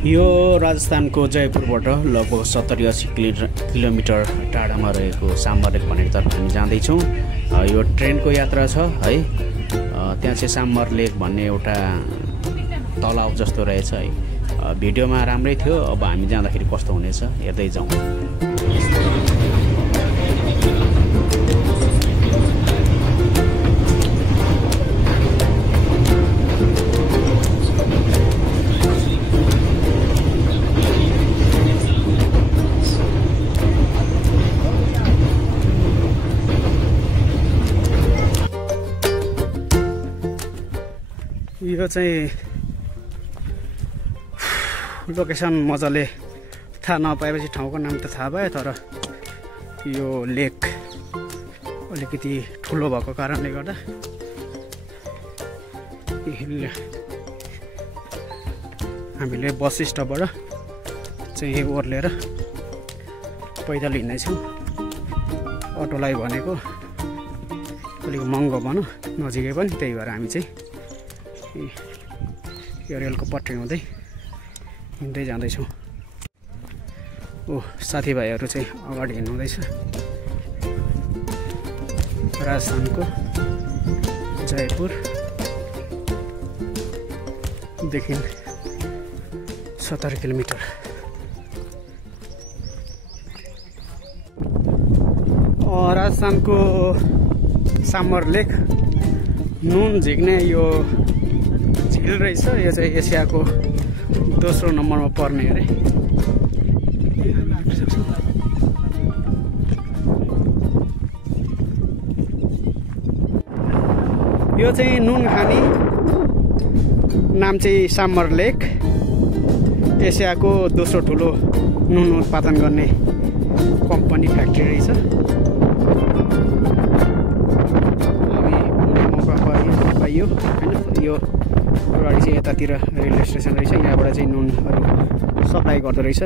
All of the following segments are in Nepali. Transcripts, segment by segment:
यो राजस्थानको जयपुरबाट लगभग 70-80 किलोमिटर टाढामा रहेको साम्बर लेक भन्ने तर्फ हामी जाँदैछौँ। यो ट्रेनको यात्रा छ है। त्यहाँ चाहिँ साम्बर लेक भन्ने एउटा तलाउ जस्तो रहेछ है। भिडियोमा राम्रै थियो, अब हामी जाँदाखेरि कस्तो हुनेछ हेर्दै जाउँ। यो चाहिँ लोकेसन मजाले थाहा नपाएपछि ठाउँको नाम त थाहा भयो, तर यो लेक अलिकति ठुलो भएको कारणले गर्दा हामीले बस स्टपबाट चाहिँ ओर्लेर पैदल हिँड्दैछौँ। अटोलाई भनेको अलिक महँगो भनौँ, नजिकै पनि, त्यही भएर हामी चाहिँ यो रेलको पट्टी हुँदै हिँड्दै जाँदैछौँ। साथीभाइहरू चाहिँ अगाडि हिँड्नुहुँदैछ। राजस्थानको जयपुरदेखि 70 किलोमिटर। राजस्थानको साम्बर लेक नुन झिक्ने यो झिल रहेछ। यो चाहिँ एसियाको दोस्रो नम्बरमा पर्ने अरे। यो चाहिँ नुन खानी नाम चाहिँ साम्बर लेक, एसियाको दोस्रो ठुलो नुन उत्पादन गर्ने कम्पनी फ्याक्ट्री रहेछ। पाइयो हैन। यो अगाडि चाहिँ यतातिर रेलवे स्टेसन रहेछ, यहाँबाट चाहिँ नुनहरू सप्लाई गर्दो रहेछ।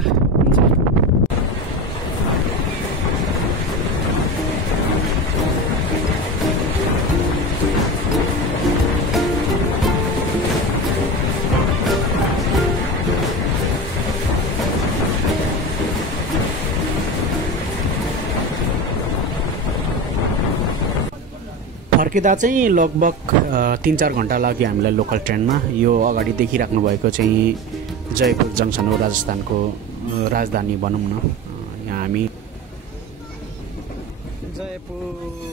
फर्किँदा चाहिँ लगभग 3-4 घन्टा लाग्यो हामीलाई लोकल ट्रेनमा। यो अगाडि देखिराख्नु भएको चाहिँ जयपुर जङ्सन हो, राजस्थानको राजधानी भनौँ न। यहाँ हामी जयपुर